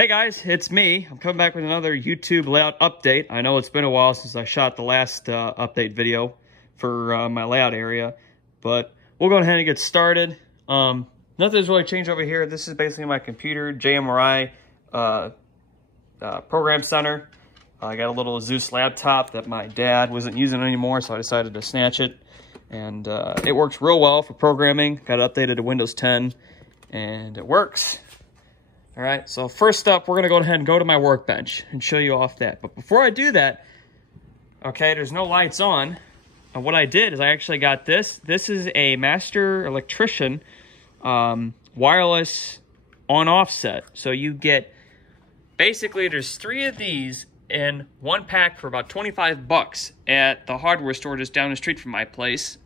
Hey guys, it's me. I'm coming back with another YouTube layout update. I know it's been a while since I shot the last update video for my layout area, but we'll go ahead and get started. Nothing's really changed over here. This is basically my computer, JMRI program center. I got a little Zeus laptop that my dad wasn't using anymore, so I decided to snatch it. And it works real well for programming. Got it updated to Windows 10, and it works. All right, so first up, we're gonna go ahead and go to my workbench and show you off that. But before I do that, okay, there's no lights on. And what I did is I actually got this. This is a Master Electrician wireless on-off set. So you get, basically there's 3 of these in one pack for about 25 bucks at the hardware store just down the street from my place.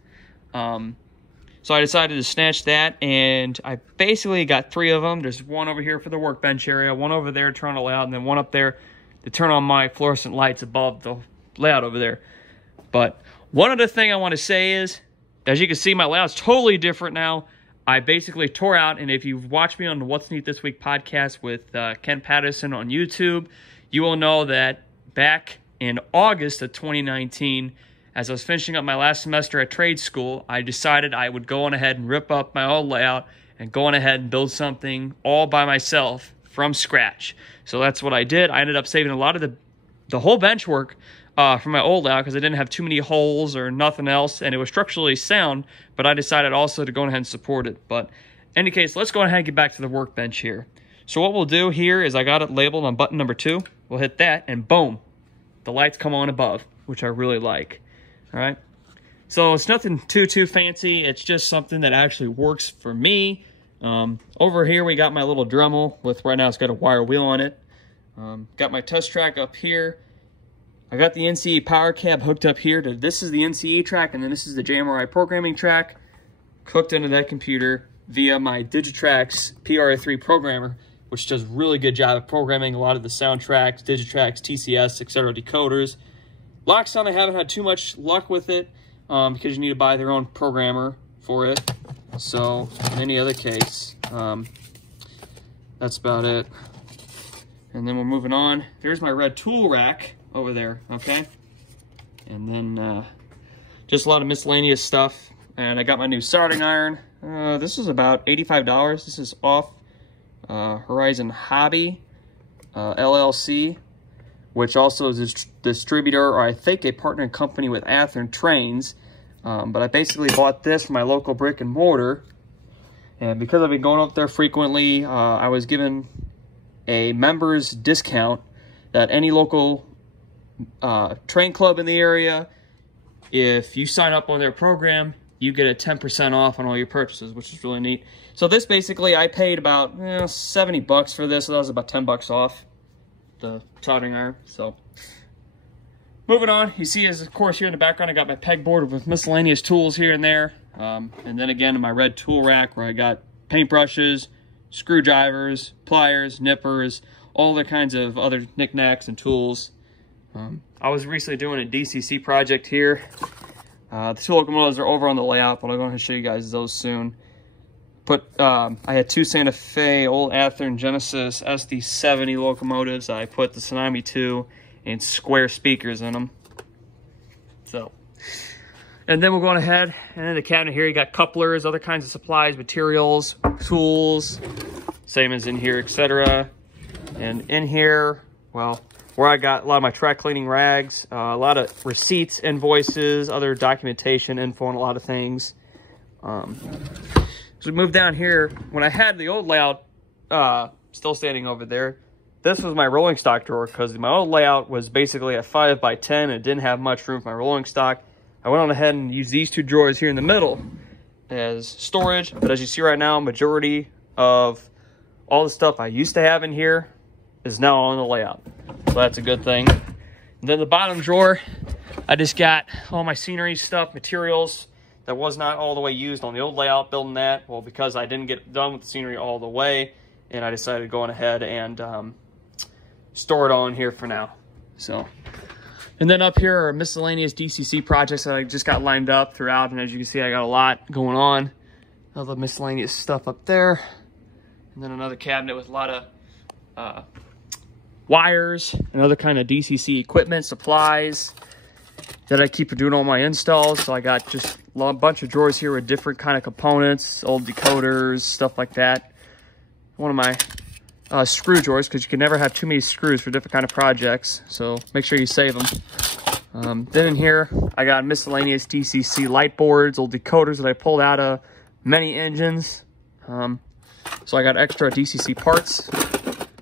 So I decided to snatch that, and I basically got 3 of them. There's one over here for the workbench area, one over there to turn the layout, and then one up there to turn on my fluorescent lights above the layout over there. But one other thing I want to say is, as you can see, my layout's totally different now. I basically tore out, and if you've watched me on the What's Neat This Week podcast with Ken Patterson on YouTube, you will know that back in August of 2019, as I was finishing up my last semester at trade school, I decided I would go on ahead and rip up my old layout and go on ahead and build something all by myself from scratch. So that's what I did. I ended up saving a lot of the whole bench work from my old layout because I didn't have too many holes or nothing else, and it was structurally sound, but I decided also to go ahead and support it. But in any case, let's go ahead and get back to the workbench here. So what we'll do here is I got it labeled on button number 2. We'll hit that, and boom, the lights come on above, which I really like. All right, so it's nothing too fancy. It's just something that actually works for me. Over here, we got my little Dremel with, right now it's got a wire wheel on it. Got my test track up here. I got the NCE power cab hooked up here. This is the NCE track, and then this is the JMRI programming track hooked into that computer via my Digitrax PR3 programmer, which does a really good job of programming a lot of the soundtracks, Digitrax, TCS, etc. decoders. Locksound, I haven't had too much luck with it because you need to buy their own programmer for it. So, in any other case, that's about it. And then we're moving on. There's my red tool rack over there, okay? And then just a lot of miscellaneous stuff. And I got my new soldering iron. This is about $85. This is off Horizon Hobby LLC, which also is a distributor, or I think a partner company with Athearn Trains. But I basically bought this from my local brick and mortar. And because I've been going up there frequently, I was given a member's discount at any local train club in the area. If you sign up on their program, you get a 10% off on all your purchases, which is really neat. So this basically, I paid about 70 bucks for this, so that was about 10 bucks off the soldering iron. So moving on, you see, as of course here in the background, I got my pegboard with miscellaneous tools here and there, and then again my red tool rack where I got paintbrushes, screwdrivers, pliers, nippers, all the kinds of other knickknacks and tools. I was recently doing a DCC project here. The 2 locomotives are over on the layout, but I'm going to show you guys those soon. I had 2 Santa Fe old Athearn Genesis SD70 locomotives. I put the Tsunami 2 and square speakers in them. So, and then we're going ahead, and in the cabinet here you got couplers, other kinds of supplies, materials, tools, same as in here, etc. And in here, well, where I got a lot of my track cleaning rags, a lot of receipts, invoices, other documentation, info, and a lot of things. So we moved down here. When I had the old layout still standing over there, this was my rolling stock drawer because my old layout was basically a 5x10 and it didn't have much room for my rolling stock. I went on ahead and used these 2 drawers here in the middle as storage, but as you see right now, majority of all the stuff I used to have in here is now on the layout. So that's a good thing. And then the bottom drawer, I just got all my scenery stuff, materials that was not all the way used on the old layout, building that. Well, because I didn't get done with the scenery all the way, and I decided to go on ahead and store it all in here for now. So, and then up here are miscellaneous DCC projects that I just got lined up throughout, and as you can see, I got a lot going on. All the miscellaneous stuff up there. And then another cabinet with a lot of wires and other kind of DCC equipment, supplies that I keep for doing all my installs. So I got just a bunch of drawers here with different kind of components, old decoders, stuff like that. One of my screw drawers, because you can never have too many screws for different kind of projects, so make sure you save them. Then in here I got miscellaneous DCC light boards, old decoders that I pulled out of many engines. So I got extra DCC parts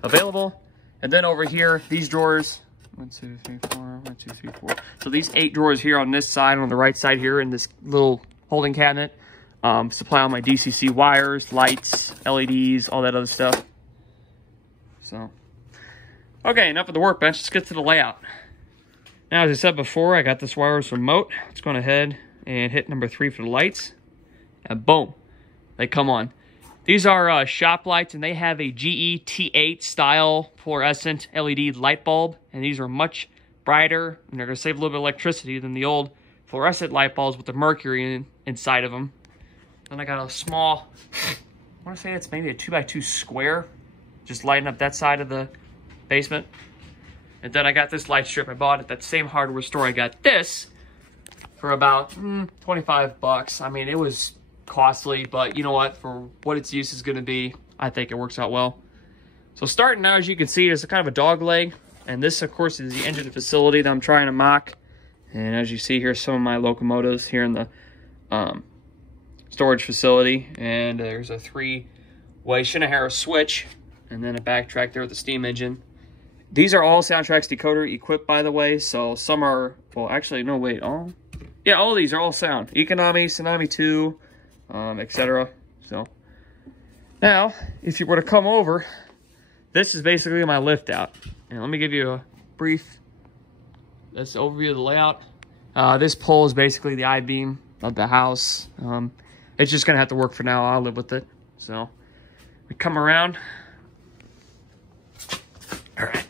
available. And then over here, these drawers, 1, 2, 3, 4, 1, 2, 3, 4. So these 8 drawers here on this side, on the right side here in this little holding cabinet, supply all my DCC wires, lights, LEDs, all that other stuff. So, okay, enough of the workbench. Let's get to the layout. Now, as I said before, I got this wireless remote. Let's go ahead and hit number 3 for the lights. And boom, they come on. These are shop lights, and they have a GE T8 style fluorescent LED light bulb, and these are much brighter, and they're going to save a little bit of electricity than the old fluorescent light bulbs with the mercury inside of them. Then I got a small, I want to say it's maybe a 2x2 square, just lighting up that side of the basement. And then I got this light strip I bought at that same hardware store. I got this for about 25 bucks. I mean, it was costly, but you know what, for what its use is going to be, I think it works out well. So starting now, as you can see, there's a kind of a dog leg, and this of course is the engine facility that I'm trying to mock. And as you see here, some of my locomotives here in the storage facility, and there's a 3-way Shinohara switch, and then a backtrack there with the steam engine. These are all Soundtrax decoder equipped, by the way, so some are, well actually no wait, all these are all sound. Economy, Tsunami 2, etc. So now, if you were to come over, this is basically my lift out. And let me give you a brief overview of the layout. This pole is basically the I-beam of the house. It's just gonna have to work for now. I'll live with it. So we come around. All right,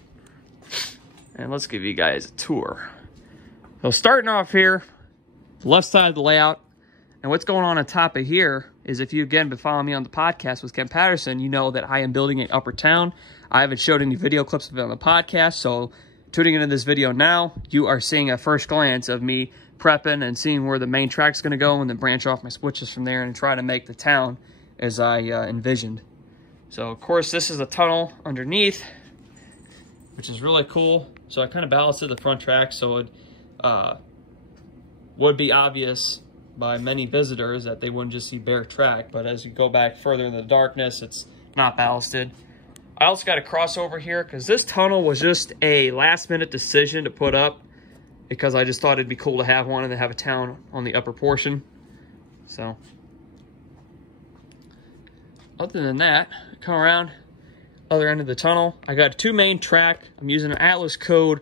and let's give you guys a tour. So starting off here, left side of the layout. And what's going on top of here is, if you, again, been following me on the podcast with Ken Patterson, you know that I am building an upper town. I haven't showed any video clips of it on the podcast, so tuning into this video now, you are seeing a first glance of me prepping and seeing where the main track's going to go, and then branch off my switches from there and try to make the town as I envisioned. So, of course, this is a tunnel underneath, which is really cool. So I kind of balanced the front track so it would be obvious by many visitors that they wouldn't just see bare track, but as you go back further in the darkness, it's not ballasted. I also got a crossover here because this tunnel was just a last-minute decision to put up, because I just thought it'd be cool to have one and to have a town on the upper portion. So other than that, come around other end of the tunnel. I got 2 main track. I'm using an Atlas code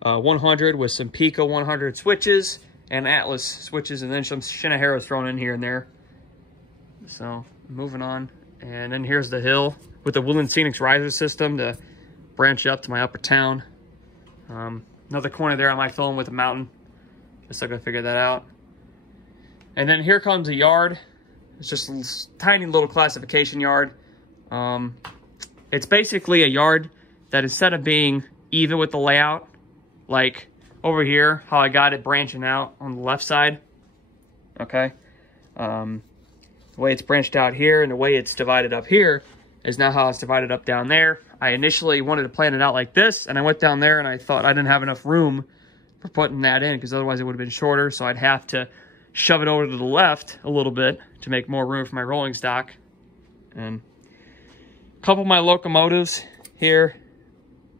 100 with some Pico 100 switches and Atlas switches, and then some Shinohara thrown in here and there. So moving on, and then here's the hill with the Woodland Scenics riser system to branch up to my upper town. Another corner there I might fill in with a mountain. Just gotta figure that out. And then here comes a yard. It's just a tiny little classification yard. It's basically a yard that, instead of being even with the layout, like over here, how I got it branching out on the left side, okay? The way it's branched out here and the way it's divided up here is now how it's divided up down there. I initially wanted to plan it out like this, and I went down there and I thought I didn't have enough room for putting that in, because otherwise it would have been shorter, so I'd have to shove it over to the left a little bit to make more room for my rolling stock. And a couple of my locomotives here,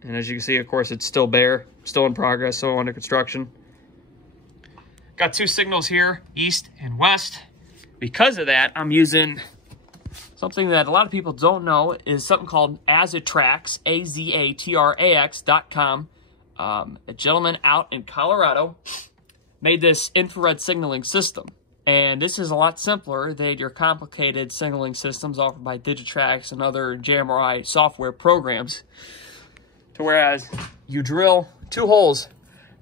and as you can see, of course, it's still bare, still in progress, so under construction. Got 2 signals here, east and west. Because of that, I'm using something that a lot of people don't know, is something called Digitrax, AZATRAX.com. A gentleman out in Colorado made this infrared signaling system. And this is a lot simpler than your complicated signaling systems offered by Digitrax and other JMRI software programs. To whereas you drill 2 holes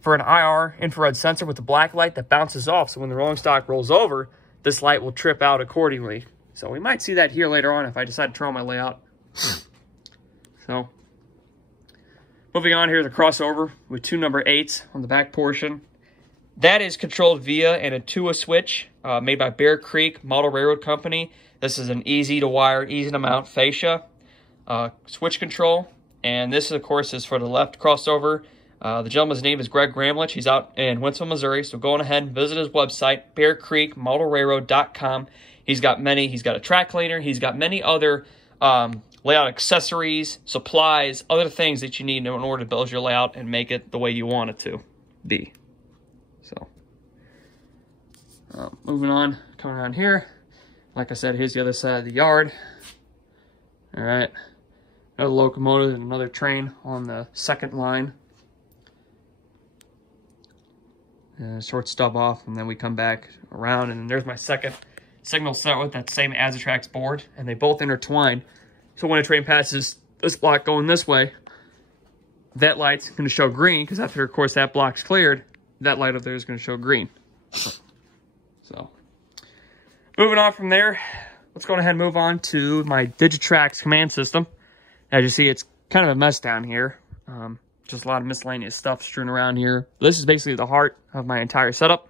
for an IR infrared sensor with a black light that bounces off, so when the rolling stock rolls over, this light will trip out accordingly. So we might see that here later on if I decide to turn on my layout. So Moving on, here's a crossover with two number 8s on the back portion. That is controlled via an Intua switch made by Bear Creek Model Railroad Company. This is an easy to wire, easy to mount fascia switch control. And this, of course, is for the left crossover. The gentleman's name is Greg Gramlich. He's out in Winston, Missouri. So go on ahead and visit his website, bearcreekmodelrailroad.com. He's got a track cleaner. He's got many other layout accessories, supplies, other things that you need in order to build your layout and make it the way you want it to be. So, moving on, coming around here. Like I said, here's the other side of the yard. All right, another locomotive and another train on the second line. Short stub off, and then we come back around, and there's my second signal set with that same Digitrax board, and they both intertwine. So when a train passes this block going this way, that light's going to show green, because after, of course, that block's cleared, that light up there is going to show green. So, moving on from there, let's go ahead and move on to my Digitrax command system. As you see, it's kind of a mess down here. Just a lot of miscellaneous stuff strewn around here. This is basically the heart of my entire setup.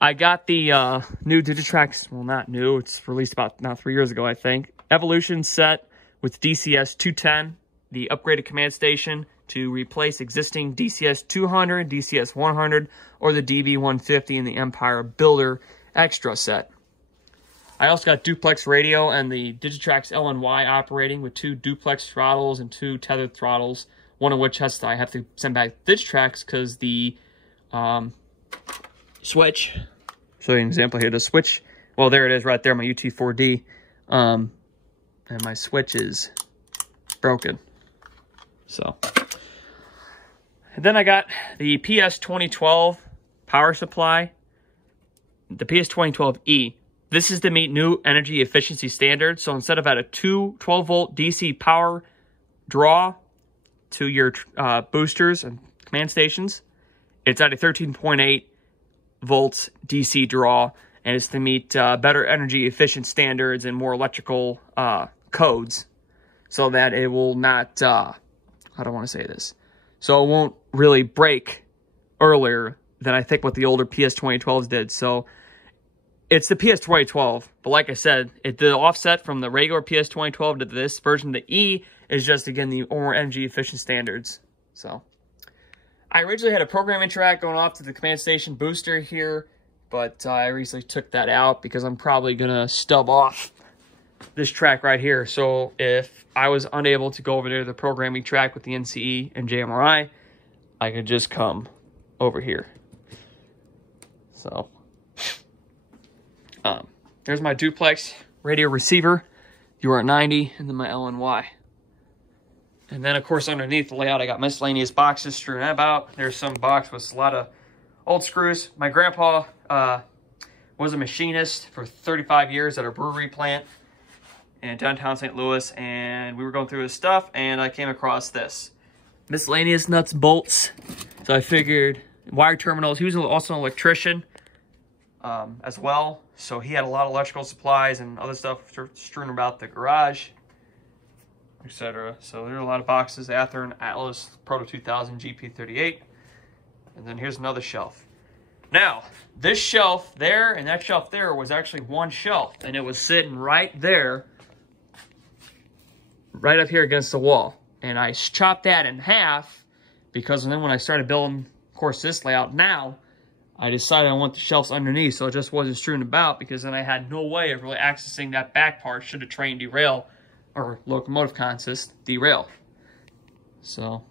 I got the new Digitrax, well, not new, it's released about now 3 years ago, I think. Evolution set with DCS 210, the upgraded command station to replace existing DCS 200, DCS 100, or the DB 150 in the Empire Builder Extra set. I also got duplex radio and the Digitrax LNY operating with 2 duplex throttles and 2 tethered throttles, one of which I have to send back to Digitrax because the switch, show you an example here, the switch, well, there it is right there, my UT4D, and my switch is broken. So, and then I got the PS 2012 power supply, the PS 2012E. This is to meet new energy efficiency standards. So instead of at a 12-volt DC power draw to your boosters and command stations, it's at a 13.8 volts DC draw, and it's to meet better energy efficient standards and more electrical codes, so that it will not, I don't want to say this, so it won't really break earlier than I think what the older PS 2012s did. So it's the PS 2012, but like I said, the offset from the regular PS 2012 to this version, the E, is just, again, the more energy efficient standards. So I originally had a programming track going off to the command station booster here, but I recently took that out because I'm probably going to stub off this track right here. So if I was unable to go over there to the programming track with the NCE and JMRI, I could just come over here. So there's my duplex radio receiver, UR90, and then my LNY. And then, of course, underneath the layout, I got miscellaneous boxes strewn about. There's some box with a lot of old screws. My grandpa was a machinist for 35 years at a brewery plant in downtown St. Louis, and we were going through his stuff, and I came across this. Miscellaneous nuts, bolts. So I figured wire terminals. He was also an electrician as well, so he had a lot of electrical supplies and other stuff strewn about the garage, etc. So there are a lot of boxes, Athearn, Atlas, Proto 2000, GP38. And then here's another shelf. Now, this shelf there and that shelf there was actually one shelf, and it was sitting right there, right up here against the wall. And I chopped that in half because then when I started building, of course, this layout now, I decided I want the shelves underneath so it just wasn't strewn about, because then I had no way of really accessing that back part should a train derail or locomotive consist derail. So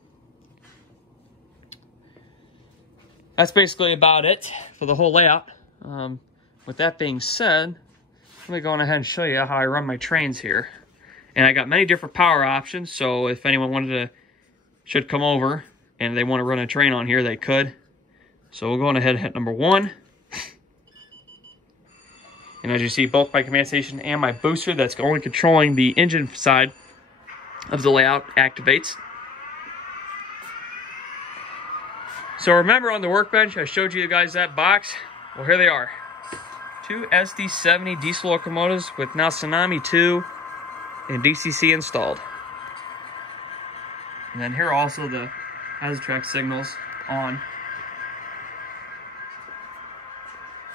that's basically about it for the whole layout. With that being said, let me go on ahead and show you how I run my trains here. And I got many different power options, so if anyone should come over and they want to run a train on here, they could. So we'll go on ahead and hit number 1. And as you see, both my command station and my booster that's only controlling the engine side of the layout activates. So remember on the workbench, I showed you guys that box. Well, here they are. 2 SD70 diesel locomotives with now Tsunami 2 and DCC installed. And then here are also the Digitrax signals on.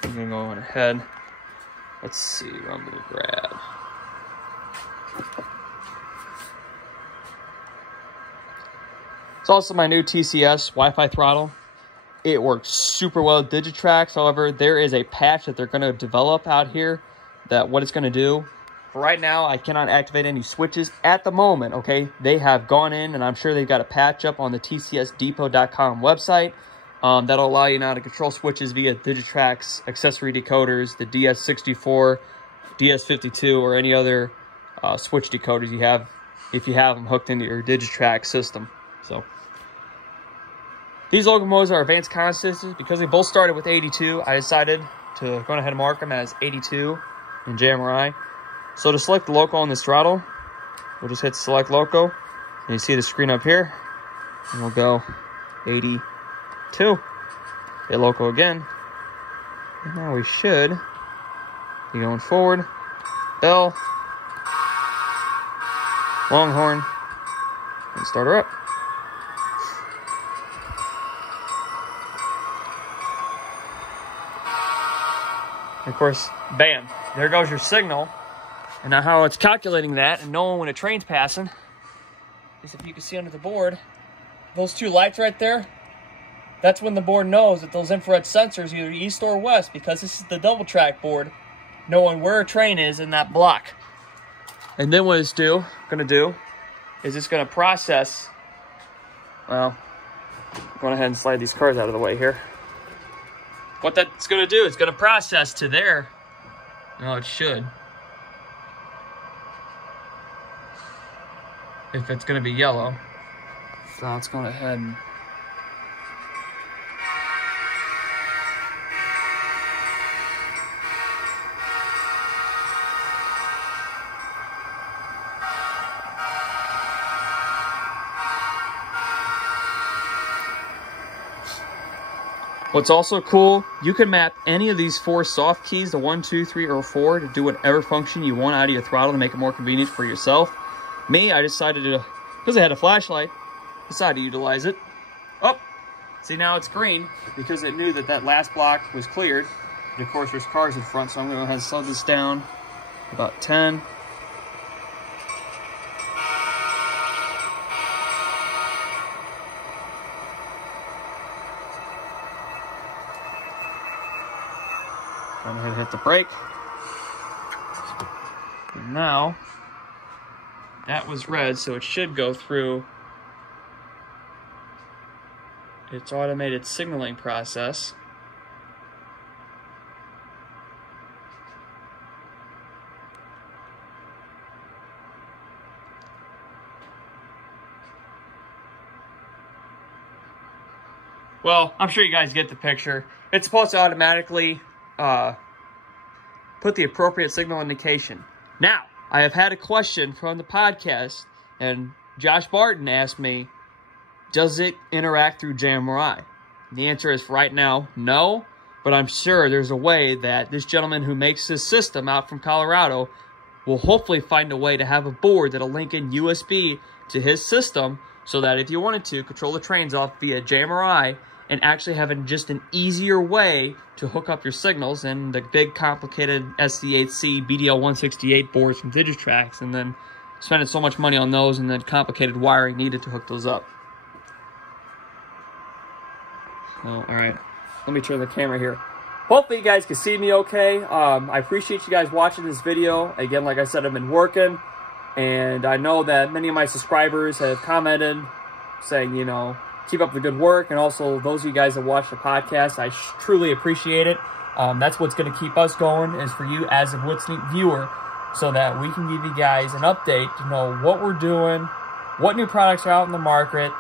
I'm gonna go on ahead. Let's see what I'm gonna grab. It's also my new TCS Wi-Fi throttle. It works super well with Digitrax. However, there is a patch that they're going to develop out here that what it's going to do. For right now, I cannot activate any switches at the moment, okay? They have gone in, and I'm sure they've got a patch up on the tcsdepot.com website that'll allow you now to control switches via Digitrax accessory decoders, the DS64, DS52, or any other switch decoders you have if you have them hooked into your Digitrax system. So these local modes are advanced consistors. Because they both started with 82, I decided to go ahead and mark them as 82 in JMRI. So to select the local on this throttle, we'll just hit select local, and you see the screen up here, and we'll go 82. Hit local again, and now we should be going forward. Bell, Longhorn, and start her up. Of course, bam, there goes your signal. And now how it's calculating that and knowing when a train's passing is if you can see under the board, those two lights right there, that's when the board knows that those infrared sensors either east or west, because this is the double track board, knowing where a train is in that block. And then what it's gonna do is it's gonna process, well, I'm going ahead and slide these cars out of the way here. What that's going to do, it's going to process to there. No, it should. If it's going to be yellow. So let's go ahead and... What's also cool, you can map any of these 4 soft keys, the 1, 2, 3, or 4, to do whatever function you want out of your throttle to make it more convenient for yourself. Me, I decided to, because I had a flashlight, decided to utilize it. Oh, see now it's green, because it knew that that last block was cleared. And of course there's cars in front, so I'm going to go ahead and slow this down about 10. I'm going to hit the brake. And now, that was red, so it should go through its automated signaling process. Well, I'm sure you guys get the picture. It's supposed to automatically put the appropriate signal indication. Now, I have had a question from the podcast, and Josh Barton asked me, does it interact through JMRI? The answer is right now, no, but I'm sure there's a way that this gentleman who makes this system out from Colorado will hopefully find a way to have a board that'll link in USB to his system so that if you wanted to control the trains off via JMRI and actually having just an easier way to hook up your signals than the big complicated SC8C BDL168 boards from Digitrax, and then spending so much money on those and then complicated wiring needed to hook those up. Oh, alright, let me turn the camera here. Hopefully you guys can see me okay. I appreciate you guys watching this video. Again, like I said, I've been working, and I know that many of my subscribers have commented saying, you know, keep up the good work, and also those of you guys that watch the podcast, I truly appreciate it. That's what's going to keep us going, is for you as a Woodsneak viewer, so that we can give you guys an update to know what we're doing, what new products are out in the market,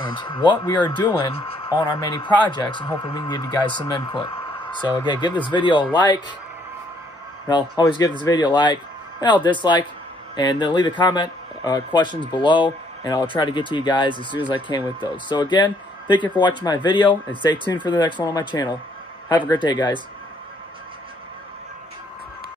and what we are doing on our many projects, and hopefully we can give you guys some input. So again, give this video a like. Well, always give this video a like, and I'll dislike, and then leave a comment, questions below, and I'll try to get to you guys as soon as I can with those. So again, thank you for watching my video, and stay tuned for the next one on my channel. Have a great day, guys.